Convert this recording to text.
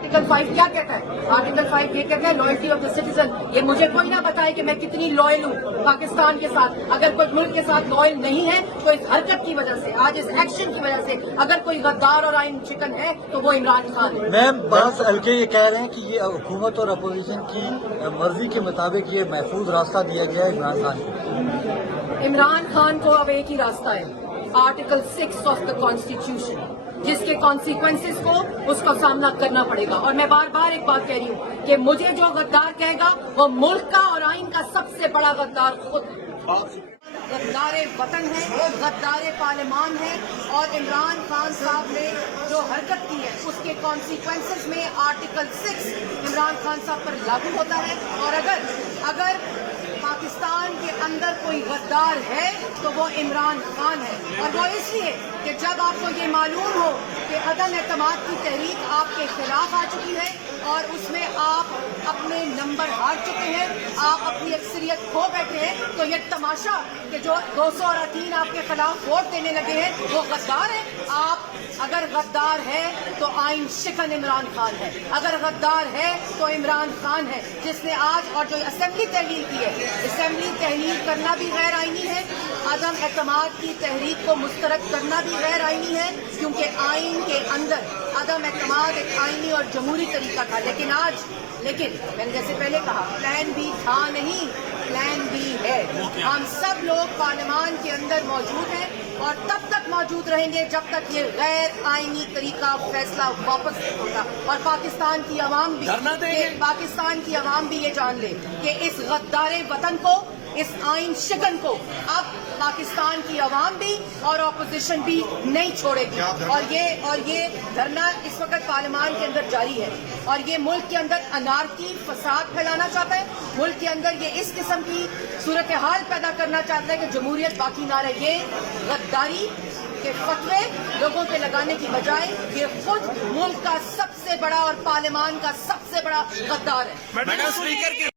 Article 5 क्या कहता है? आर्टिकल 5 ये कहता है लॉयल्टी ऑफ द सिटीजन। ये मुझे कोई ना बताए कि मैं कितनी लॉयल हूँ पाकिस्तान के साथ। अगर कोई मुल्क के साथ लॉयल नहीं है तो इस हरकत की वजह से, आज इस एक्शन की वजह से अगर कोई गद्दार और आइन चिकन है तो वो इमरान खान है। मैम, बास हल्के ये कह रहे हैं कि ये हुकूमत और अपोजिशन की मर्जी के मुताबिक ये महफूज रास्ता दिया गया है इमरान खान को। इमरान खान को अब एक ही रास्ता है, आर्टिकल 6 ऑफ द कॉन्स्टिट्यूशन, जिसके कॉन्सिक्वेंसेस को उसका सामना करना पड़ेगा। और मैं बार बार एक बात कह रही हूँ कि मुझे जो गद्दार कहेगा वो मुल्क का और आइन का सबसे बड़ा गद्दार खुद है। गद्दारे वतन है, गद्दारे पार्लियामान है, और इमरान खान साहब ने जो हरकत की है उसके कॉन्सिक्वेंसेस में आर्टिकल 6 इमरान खान साहब पर लागू होता है। और अगर पाकिस्तान के अंदर कोई गद्दार है तो वो इमरान खान है। और वो इसलिए कि जब आपको ये मालूम हो कि अदम एतमाद की तहरीक आपके खिलाफ आ चुकी है और उसमें आप अपने नंबर हार चुके हैं, आप अपनी अक्सरियत खो बैठे हैं, तो ये तमाशा कि जो 218 आपके खिलाफ वोट देने लगे हैं वो गद्दार है। आप अगर गद्दार है तो आइन शिकन इमरान खान है, अगर गद्दार है तो इमरान खान है, जिसने आज और जो असेंबली तहलील की है, असेंबली तहलील करना भी गैर आइनी है, अदम एतमाद की तहरीक को मुस्तरद करना भी गैर आइनी है, क्योंकि आइन के अंदर अदम एतमाद एक आइनी और जमहूरी तरीका था। लेकिन मैंने जैसे पहले कहा, प्लान बी था नहीं, प्लान बी है। हम सब लोग पार्लियामान के अंदर मौजूद हैं और तब तक मौजूद रहेंगे जब तक ये गैर आइनी तरीका फैसला वापस नहीं होता। और पाकिस्तान की आवाम भी ये जान ले कि इस गद्दारे वतन को, इस आइन शिकन को अब पाकिस्तान की आवाम भी और अपोजिशन भी नहीं छोड़ेगी। और ये धरना इस वक्त पार्लियामान के अंदर जारी है और ये मुल्क के अंदर अनारकी, फसाद फैलाना चाहता है, मुल्क के अंदर ये इस किस्म की सूरत हाल पैदा करना चाहता है कि जमहूरियत बाकी ना रहे। ये गद्दारी के फतवे लोगों पे लगाने की बजाय ये खुद मुल्क का सबसे बड़ा और पार्लियामान का सबसे बड़ा गद्दार है। मैडम, स्पीकर की